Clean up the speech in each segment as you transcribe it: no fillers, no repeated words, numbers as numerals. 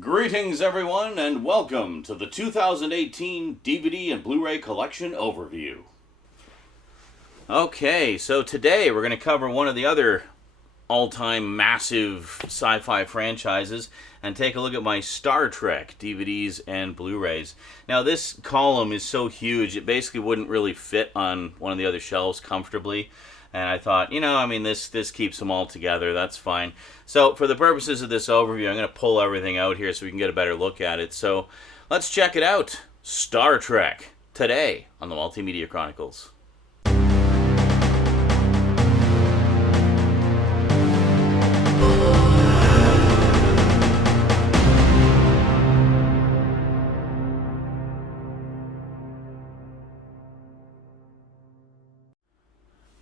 Greetings, everyone, and welcome to the 2018 DVD and Blu-ray Collection Overview. Okay, so today we're going to cover one of the other all-time massive sci-fi franchises and take a look at my Star Trek DVDs and Blu-rays. Now, this column is so huge, it basically wouldn't really fit on one of the other shelves comfortably. And I thought, this keeps them all together. That's fine. So for the purposes of this overview, I'm going to pull everything out here so we can get a better look at it. So let's check it out. Star Trek, today on the Multimedia Chronicles.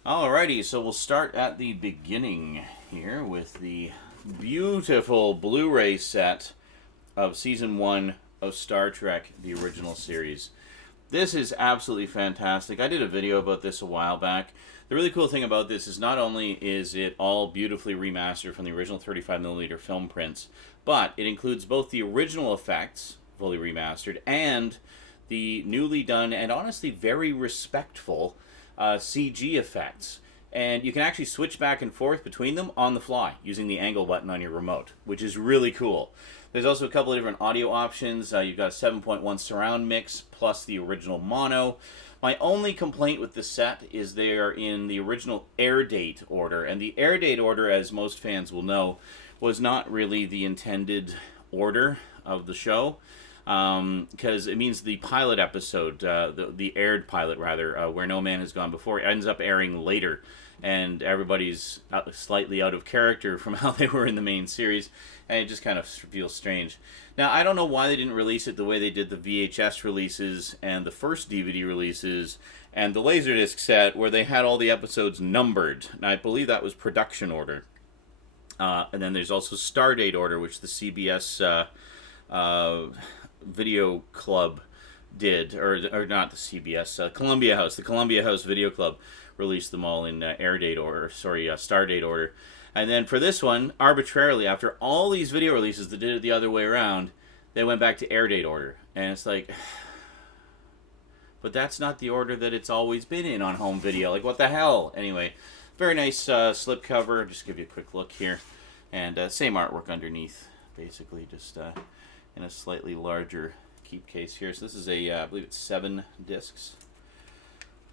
Alrighty, so we'll start at the beginning here with the beautiful Blu-ray set of Season 1 of Star Trek, the original series. This is absolutely fantastic. I did a video about this a while back. The really cool thing about this is not only is it all beautifully remastered from the original 35mm film prints, but it includes both the original effects, fully remastered, and the newly done and honestly very respectful CG effects, and you can actually switch back and forth between them on the fly using the angle button on your remote, which is really cool. There's also a couple of different audio options. You've got a 7.1 surround mix plus the original mono. My only complaint with the set is they are in the original air date order, and the air date order, as most fans will know, was not really the intended order of the show. Because it means the pilot episode, the aired pilot rather, Where No Man Has Gone Before, ends up airing later, and everybody's slightly out of character from how they were in the main series, and it just kind of feels strange. Now, I don't know why they didn't release it the way they did the VHS releases and the first DVD releases and the Laserdisc set, where they had all the episodes numbered. Now, I believe that was production order. And then there's also Stardate order, which the CBS Video Club did, or not the CBS, Columbia House. The Columbia House Video Club released them all in Stardate order. And then for this one, arbitrarily, after all these video releases that did it the other way around, they went back to air date order. And it's like, but that's not the order that it's always been in on home video. Like, what the hell? Anyway, very nice slipcover. Just give you a quick look here. And same artwork underneath, basically, just in a slightly larger keep case here. So this is I believe it's 7 discs.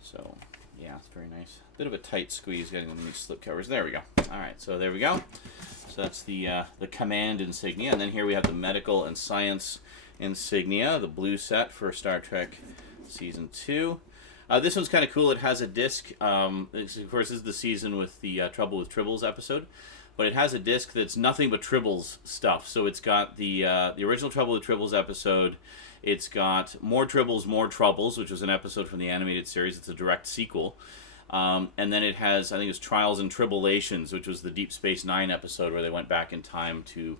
So, yeah, it's very nice. Bit of a tight squeeze getting them in these slip covers. There we go. All right, so there we go. So that's the command insignia. And then here we have the medical and science insignia, the blue set for Star Trek Season 2. This one's kind of cool. It has a disc. Of course, this is the season with the Trouble with Tribbles episode. But it has a disc that's nothing but Tribbles stuff. So it's got the original Trouble with Tribbles episode. It's got More Tribbles, More Troubles, which was an episode from the animated series. It's a direct sequel. And then it has, I think it's Trials and Tribulations, which was the Deep Space Nine episode where they went back in time to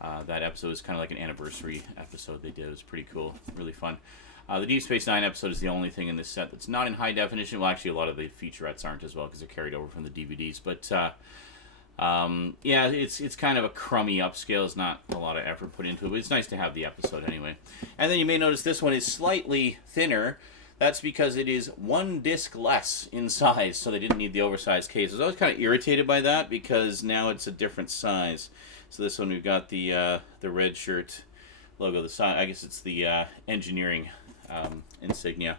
that episode. It's kind of like an anniversary episode they did. It was pretty cool, really fun. The Deep Space Nine episode is the only thing in this set that's not in high definition. Well, actually, a lot of the featurettes aren't as well because they're carried over from the DVDs. But yeah, it's kind of a crummy upscale. It's not a lot of effort put into it, but it's nice to have the episode anyway. And then you may notice this one is slightly thinner. That's because it is 1 disc less in size, so they didn't need the oversized cases. I was kind of irritated by that because now it's a different size. So this one we've got the red shirt logo. The side, I guess it's the engineering insignia.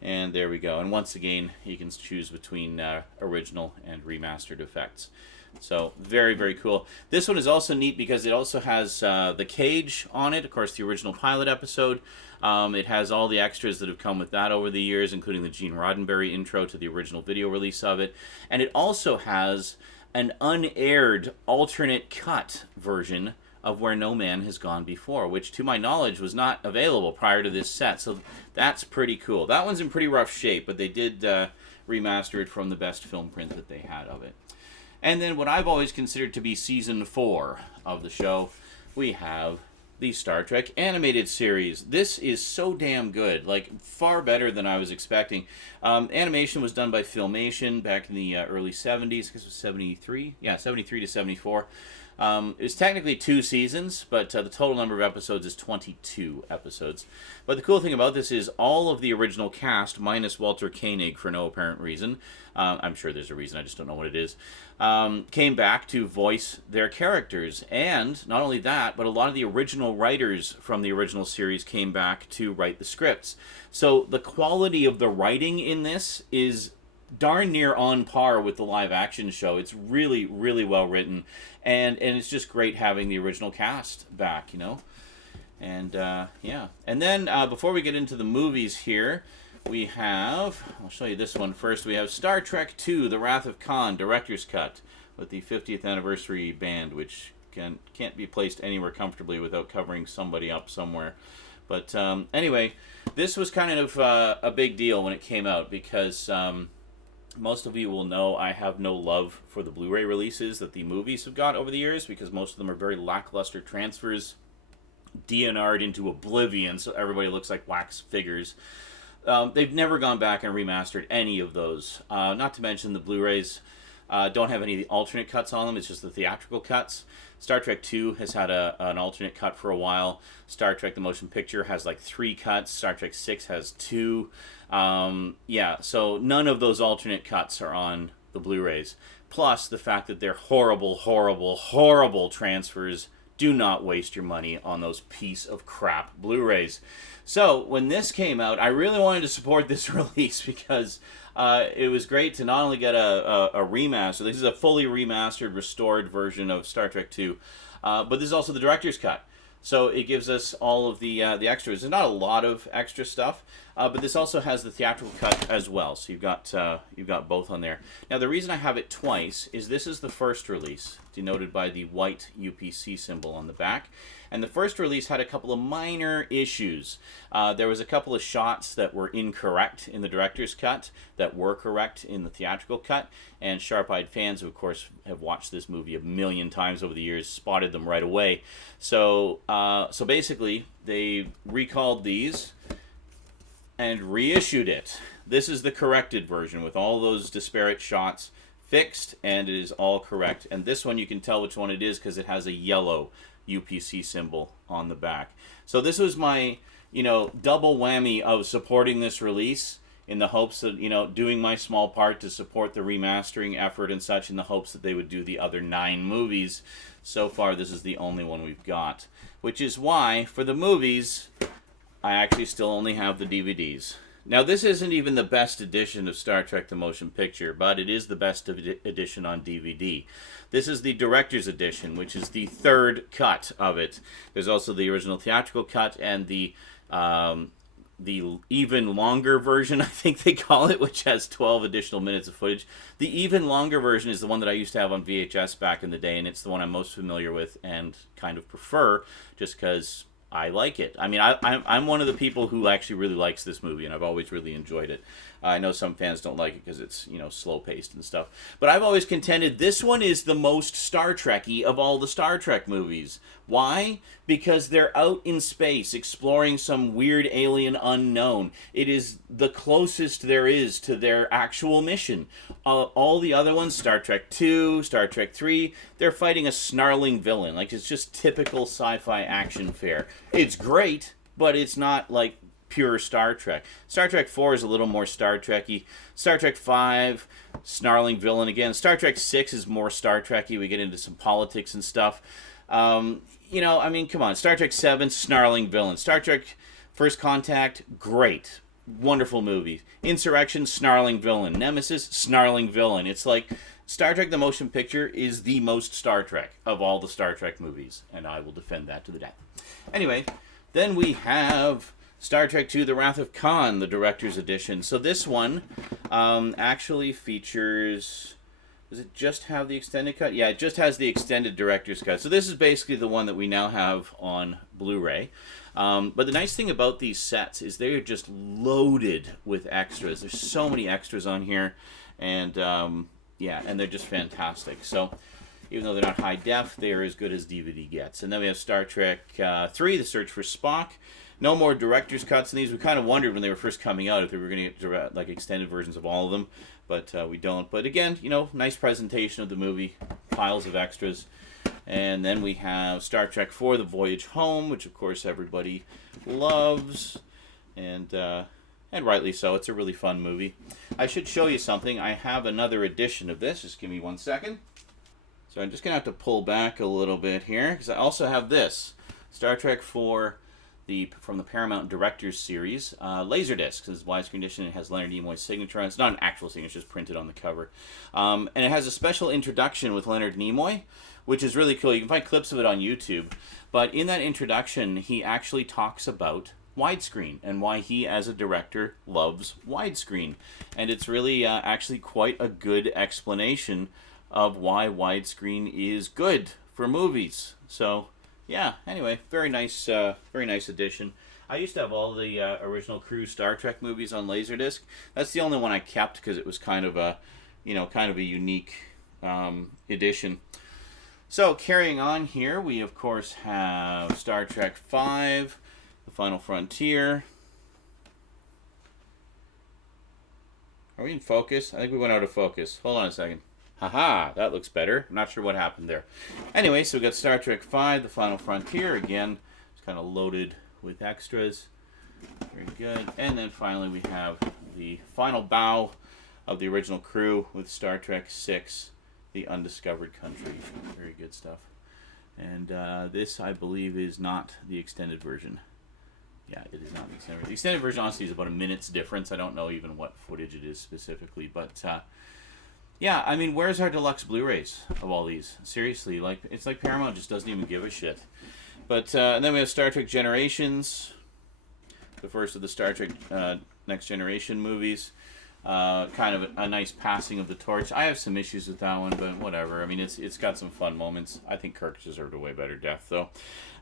And there we go. And once again, you can choose between original and remastered effects. So very, very cool. This one is also neat because it also has the cage on it. Of course, the original pilot episode. It has all the extras that have come with that over the years, including the Gene Roddenberry intro to the original video release of it. And it also has an unaired alternate cut version of Where No Man Has Gone Before, which to my knowledge was not available prior to this set. So that's pretty cool. That one's in pretty rough shape, but they did remaster it from the best film print that they had of it. And then what I've always considered to be Season 4 of the show, we have the Star Trek animated series. This is so damn good, like far better than I was expecting. Animation was done by Filmation back in the early 70s, because it was 73? Yeah, 73 to 74. It was technically 2 seasons, but the total number of episodes is 22 episodes. But the cool thing about this is all of the original cast, minus Walter Koenig for no apparent reason, I'm sure there's a reason, I just don't know what it is, came back to voice their characters. And not only that, but a lot of the original writers from the original series came back to write the scripts. So the quality of the writing in this is darn near on par with the live action show. It's really, really well written, and it's just great having the original cast back, you know. And yeah, and then before we get into the movies here, we have, I'll show you this one first. We have Star Trek II: The Wrath of Khan director's cut with the 50th anniversary band, which can't be placed anywhere comfortably without covering somebody up somewhere. But anyway, this was kind of a big deal when it came out, because most of you will know I have no love for the Blu-ray releases that the movies have got over the years, because most of them are very lackluster transfers, DNR'd into oblivion, so everybody looks like wax figures. They've never gone back and remastered any of those. Not to mention the Blu-rays don't have any of the alternate cuts on them. It's just the theatrical cuts. Star Trek II has had an alternate cut for a while. Star Trek the Motion Picture has like 3 cuts. Star Trek VI has 2. Yeah, so none of those alternate cuts are on the Blu-rays. Plus the fact that they're horrible, horrible, horrible transfers. Do not waste your money on those piece of crap Blu-rays. So when this came out, I really wanted to support this release, because it was great to not only get a remaster. This is a fully remastered, restored version of Star Trek II, but this is also the director's cut. So it gives us all of the extras. There's not a lot of extra stuff, but this also has the theatrical cut as well. So you've got both on there. Now the reason I have it twice is this is the first release, denoted by the white UPC symbol on the back. And the first release had a couple of minor issues. There was a couple of shots that were incorrect in the director's cut that were correct in the theatrical cut. And sharp-eyed fans, who of course have watched this movie a million times over the years, spotted them right away. So, so basically, they recalled these and reissued it. This is the corrected version with all those disparate shots fixed, and it is all correct. And this one, you can tell which one it is because it has a yellow UPC symbol on the back. So this was my, double whammy of supporting this release in the hopes of, doing my small part to support the remastering effort and such, in the hopes that they would do the other 9 movies. So far, this is the only one we've got, which is why, for the movies, I actually still only have the DVDs. Now, this isn't even the best edition of Star Trek the Motion Picture, but it is the best edition on DVD. This is the director's edition, which is the 3rd cut of it. There's also the original theatrical cut and the even longer version, I think they call it, which has 12 additional minutes of footage. The even longer version is the one that I used to have on VHS back in the day, and it's the one I'm most familiar with and kind of prefer, just because I like it. I mean, I'm one of the people who actually really likes this movie, and I've always really enjoyed it. I know some fans don't like it because it's, slow-paced and stuff. But I've always contended this one is the most Star Trek-y of all the Star Trek movies. Why? Because they're out in space exploring some weird alien unknown. It is the closest there is to their actual mission. All the other ones, Star Trek II, Star Trek III, they're fighting a snarling villain. Like, it's just typical sci-fi action fare. It's great, but it's not, like, pure Star Trek. Star Trek 4 is a little more Star Trek-y. Star Trek 5, snarling villain again. Star Trek 6 is more Star Trek-y. We get into some politics and stuff. Come on. Star Trek 7, snarling villain. Star Trek First Contact, great. Wonderful movie. Insurrection, snarling villain. Nemesis, snarling villain. It's like Star Trek the Motion Picture is the most Star Trek of all the Star Trek movies, and I will defend that to the death. Anyway, then we have Star Trek II: The Wrath of Khan, the director's edition. So this one actually features... Does it just have the extended cut? Yeah, it just has the extended director's cut. So this is basically the one that we now have on Blu-ray. But the nice thing about these sets is they're just loaded with extras. There's so many extras on here. And, yeah, and they're just fantastic. So Even though they're not high def, they are as good as DVD gets. And then we have Star Trek 3, The Search for Spock. No more director's cuts in these. We kind of wondered when they were first coming out if they were going to get like extended versions of all of them, but we don't. But again, you know, nice presentation of the movie, piles of extras. And then we have Star Trek 4, The Voyage Home, which of course everybody loves, and rightly so. It's a really fun movie. I should show you something. I have another edition of this. Just give me 1 second. So I'm just going to have to pull back a little bit here, because I also have this, Star Trek 4, from the Paramount Directors Series, Laserdisc. This is widescreen edition. It has Leonard Nimoy's signature on it. It's not an actual signature, it's just printed on the cover. And it has a special introduction with Leonard Nimoy, which is really cool. You can find clips of it on YouTube. But in that introduction, he actually talks about widescreen and why he, as a director, loves widescreen. And it's really actually quite a good explanation of why widescreen is good for movies. So, yeah, anyway, very nice edition. I used to have all the original crew Star Trek movies on Laserdisc. That's the only one I kept because it was kind of a unique edition. So, carrying on here, we of course have Star Trek V, The Final Frontier. Are we in focus? I think we went out of focus. Hold on a second. Haha, that looks better. I'm not sure what happened there. Anyway, so we got Star Trek V, The Final Frontier. Again, it's kind of loaded with extras. Very good. And then finally we have the final bow of the original crew with Star Trek VI, The Undiscovered Country. Very good stuff. And this, I believe, is not the extended version. Yeah, it is not the extended version. The extended version, honestly, is about a minute's difference. I don't know even what footage it is specifically, but yeah, I mean, where's our deluxe Blu-rays of all these? Seriously, like, it's like Paramount just doesn't even give a shit. But and then we have Star Trek Generations, the first of the Star Trek Next Generation movies. Kind of a nice passing of the torch. I have some issues with that one, but whatever. I mean, it's got some fun moments. I think Kirk deserved a way better death, though.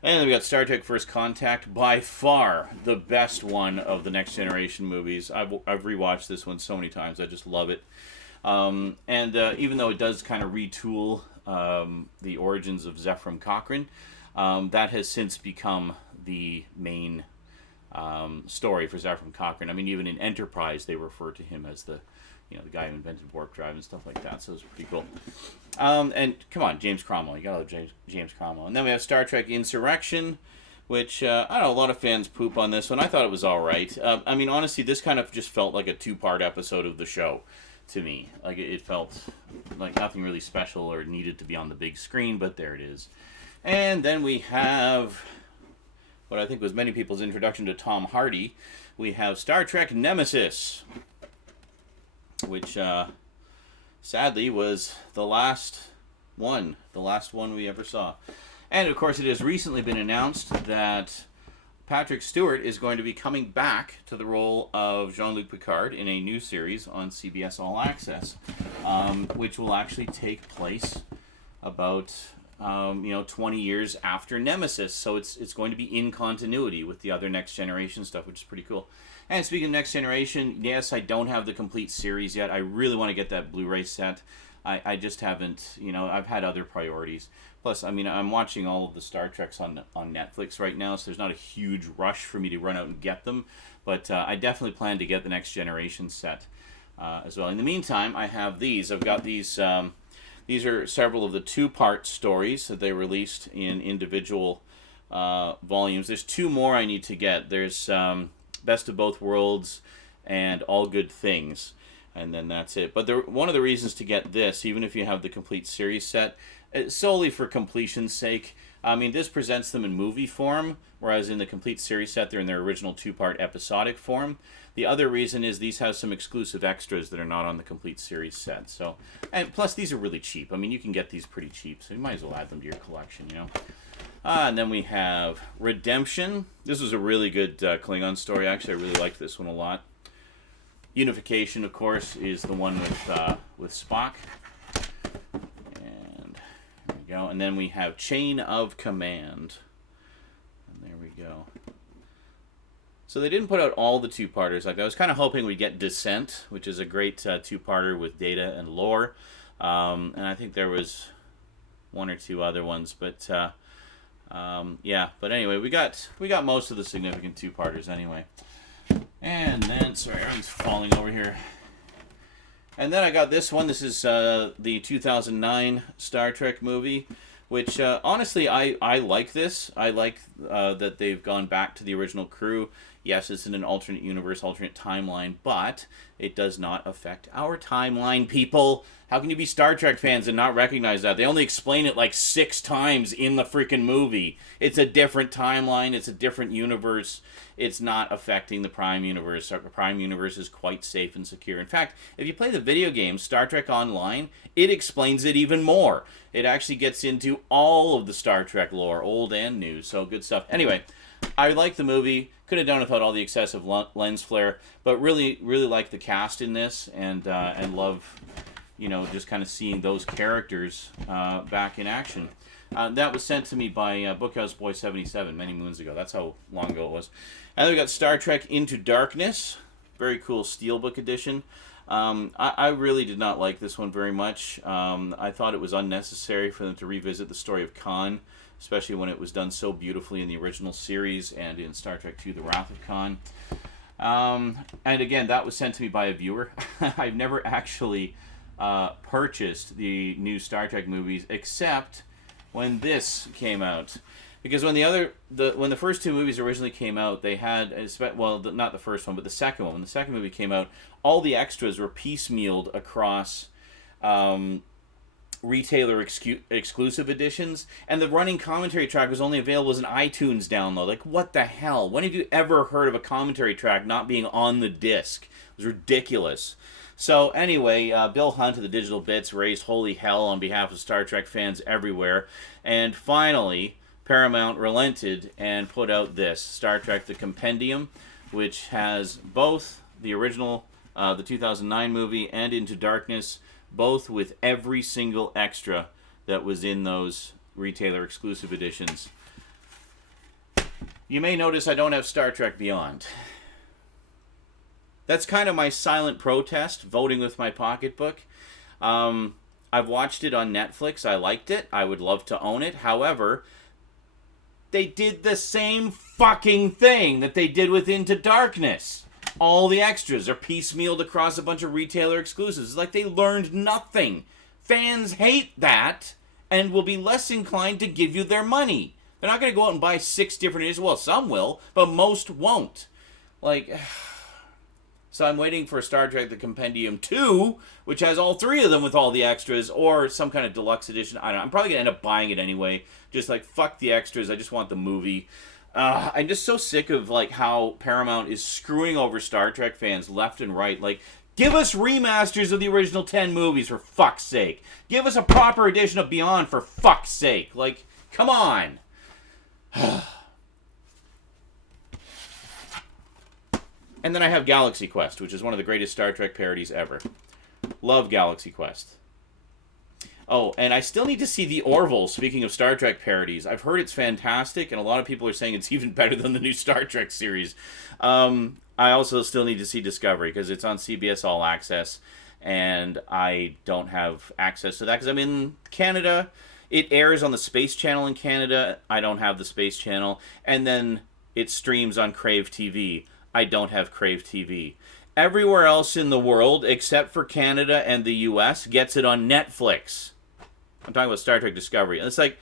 And then we got Star Trek First Contact, by far the best one of the Next Generation movies. I've rewatched this one so many times. I just love it. And even though it does kind of retool the origins of Zefram Cochrane, that has since become the main story for Zefram Cochrane. I mean, even in Enterprise, they refer to him as the guy who invented warp drive and stuff like that. So it's pretty cool. And come on, James Cromwell. You gotta love James Cromwell. And then we have Star Trek Insurrection, which I don't know, a lot of fans poop on this one. I thought it was all right. I mean, honestly, this kind of just felt like a 2-part episode of the show to me. Like, it felt like nothing really special or needed to be on the big screen, but there it is. And then we have what I think was many people's introduction to Tom Hardy. We have Star Trek Nemesis, which sadly was the last one we ever saw. And of course, it has recently been announced that Patrick Stewart is going to be coming back to the role of Jean-Luc Picard in a new series on CBS All Access, which will actually take place about 20 years after Nemesis. So it's going to be in continuity with the other Next Generation stuff, which is pretty cool. And speaking of Next Generation, yes, I don't have the complete series yet. I really want to get that Blu-ray set. I just haven't, I've had other priorities. Plus, I mean, I'm watching all of the Star Treks on Netflix right now, so there's not a huge rush for me to run out and get them. But I definitely plan to get the Next Generation set as well. In the meantime, I have these. I've got these. These are several of the 2-part stories that they released in individual volumes. There's 2 more I need to get. There's Best of Both Worlds and All Good Things. And then that's it. But one of the reasons to get this, even if you have the complete series set, solely for completion's sake. I mean, this presents them in movie form, whereas in the complete series set, they're in their original 2-part episodic form. The other reason is these have some exclusive extras that are not on the complete series set. So, and plus, these are really cheap. I mean, you can get these pretty cheap, so you might as well add them to your collection, And then we have Redemption. This was a really good Klingon story. Actually, I really liked this one a lot. Unification, of course, is the one with Spock. And there we go. And then we have Chain of Command. And there we go. So they didn't put out all the 2-parters. Like, I was kind of hoping we'd get Descent, which is a great 2-parter with Data and Lore. And I think there was one or two other ones, but yeah. But anyway, we got most of the significant two-parters anyway. And then, sorry, everything's falling over here. And then I got this one. This is the 2009 Star Trek movie, which honestly, I like this. I like that they've gone back to the original crew. Yes, it's in an alternate universe, alternate timeline, but it does not affect our timeline, people. How can you be Star Trek fans and not recognize that? They only explain it like 6 times in the freaking movie. It's a different timeline. It's a different universe. It's not affecting the Prime universe. Our Prime universe is quite safe and secure. In fact, if you play the video game Star Trek Online, it explains it even more. It actually gets into all of the Star Trek lore, old and new. So good stuff. Anyway, I like the movie. Could have done without all the excessive lens flare, but really like the cast in this, and love, just kind of seeing those characters back in action. That was sent to me by Bookhouse Boy 77 many moons ago. That's how long ago it was. And then we got Star Trek Into Darkness, very cool Steelbook edition. I really did not like this one very much. I thought it was unnecessary for them to revisit the story of Khan, especially when it was done so beautifully in the original series and in Star Trek II, The Wrath of Khan. And again, that was sent to me by a viewer. I've never actually purchased the new Star Trek movies, except when this came out. Because when when the first 2 movies originally came out, they had, not the first one, but the second one. When the second movie came out, all the extras were piecemealed across retailer exclusive editions, and the running commentary track was only available as an iTunes download. Like, what the hell? When have you ever heard of a commentary track not being on the disc? It was ridiculous. So anyway, Bill Hunt of the Digital Bits raised holy hell on behalf of Star Trek fans everywhere, and finally Paramount relented and put out this Star Trek: The Compendium, which has both the original, the 2009 movie, and Into Darkness, both with every single extra that was in those retailer exclusive editions. You may notice I don't have Star Trek Beyond. That's kind of my silent protest, voting with my pocketbook. I've watched it on Netflix. I liked it. I would love to own it. However, they did the same fucking thing that they did with Into Darkness. All the extras are piecemealed across a bunch of retailer exclusives. It's like they learned nothing. Fans hate that and will be less inclined to give you their money. They're not going to go out and buy 6 different editions. Well, some will, but most won't. Like, so I'm waiting for Star Trek: The Compendium 2, which has all 3 of them with all the extras, or some kind of deluxe edition. I don't know. I'm probably going to end up buying it anyway. Just like, fuck the extras. I just want the movie. I'm just so sick of like how Paramount is screwing over Star Trek fans left and right. Like, give us remasters of the original 10 movies, for fuck's sake. Give us a proper edition of Beyond, for fuck's sake. Like, come on. And then I have Galaxy Quest, which is one of the greatest Star Trek parodies ever. Love Galaxy Quest. Oh, and I still need to see The Orville, speaking of Star Trek parodies. I've heard it's fantastic, and a lot of people are saying it's even better than the new Star Trek series. I also still need to see Discovery, because it's on CBS All Access, and I don't have access to that, because I'm in Canada. It airs on the Space Channel in Canada. I don't have the Space Channel. And then it streams on Crave TV. I don't have Crave TV. Everywhere else in the world, except for Canada and the US, gets it on Netflix. I'm talking about Star Trek Discovery. And it's like,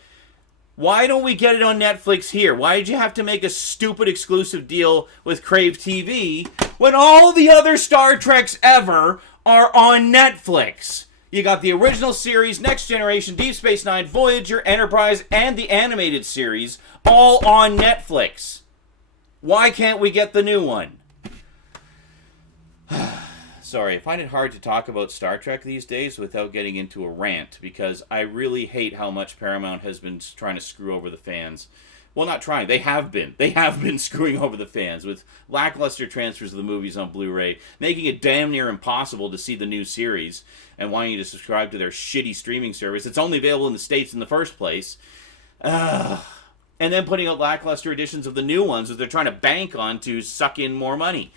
why don't we get it on Netflix here? Why did you have to make a stupid exclusive deal with Crave TV when all the other Star Treks ever are on Netflix? You got the original series, Next Generation, Deep Space Nine, Voyager, Enterprise, and the animated series, all on Netflix. Why can't we get the new one? Sorry, I find it hard to talk about Star Trek these days without getting into a rant, because I really hate how much Paramount has been trying to screw over the fans. Well, not trying. They have been. They have been screwing over the fans with lackluster transfers of the movies on Blu-ray, making it damn near impossible to see the new series, and wanting you to subscribe to their shitty streaming service. It's only available in the States in the first place. And then putting out lackluster editions of the new ones that they're trying to bank on to suck in more money.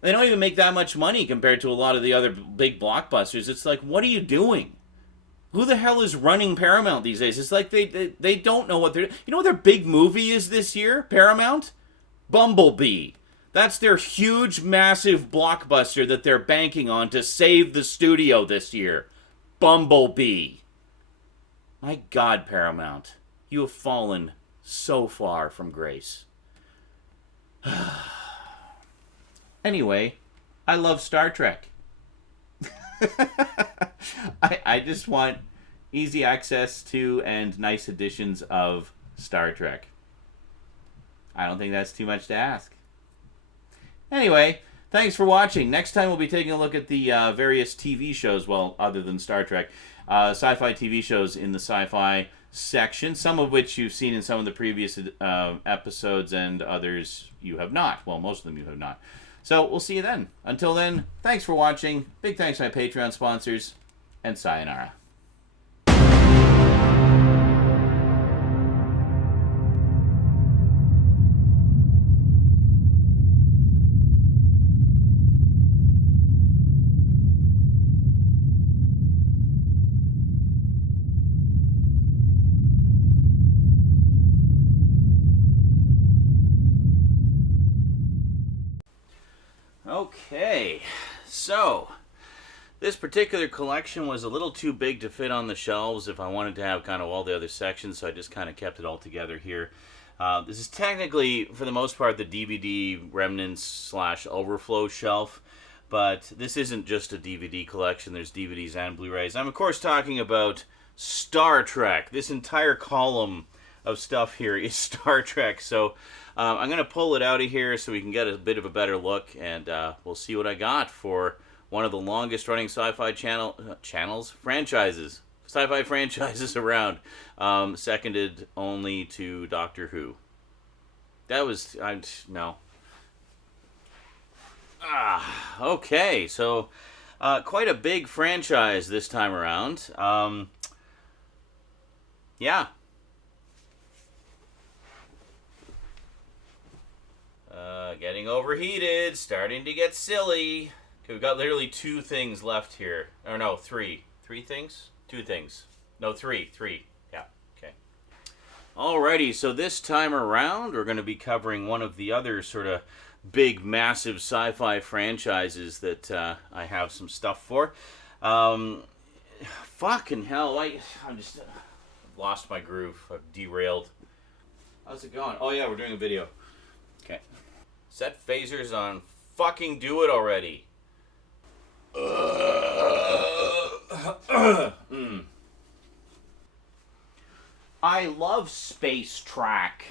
They don't even make that much money compared to a lot of the other big blockbusters. It's like, what are you doing? Who the hell is running Paramount these days? It's like they don't know what they're... You know what their big movie is this year, Paramount? Bumblebee. That's their huge, massive blockbuster that they're banking on to save the studio this year. Bumblebee. My God, Paramount. You have fallen so far from grace. Anyway, I love Star Trek. I just want easy access to and nice editions of Star Trek. I don't think that's too much to ask. Anyway, thanks for watching. Next time we'll be taking a look at the various TV shows, well, other than Star Trek, sci-fi TV shows in the sci-fi section, some of which you've seen in some of the previous episodes and others you have not. Well, most of them you have not. So we'll see you then. Until then, thanks for watching. Big thanks to my Patreon sponsors, and sayonara. Okay, so this particular collection was a little too big to fit on the shelves if I wanted to have kind of all the other sections, so I just kind of kept it all together here. This is technically, for the most part, the DVD remnants / overflow shelf, but this isn't just a DVD collection. There's DVDs and Blu-rays. I'm, of course, talking about Star Trek. This entire column of stuff here is Star Trek, so I'm going to pull it out of here so we can get a bit of a better look, and we'll see what I got for one of the longest running sci-fi sci-fi franchises around, seconded only to Doctor Who. That was, no. Okay, so quite a big franchise this time around. Yeah. Getting overheated, starting to get silly. Okay, we've got literally 2 things left here. Or no, 3. 3 things? 2 things. No, 3. 3. Yeah, okay. Alrighty, so this time around, we're going to be covering one of the other sort of big, massive sci-fi franchises that I have some stuff for. Fucking hell, I'm just... lost my groove. I've derailed. How's it going? Oh yeah, we're doing a video. Okay. Set phasers on. Fucking do it already. I love Space Track.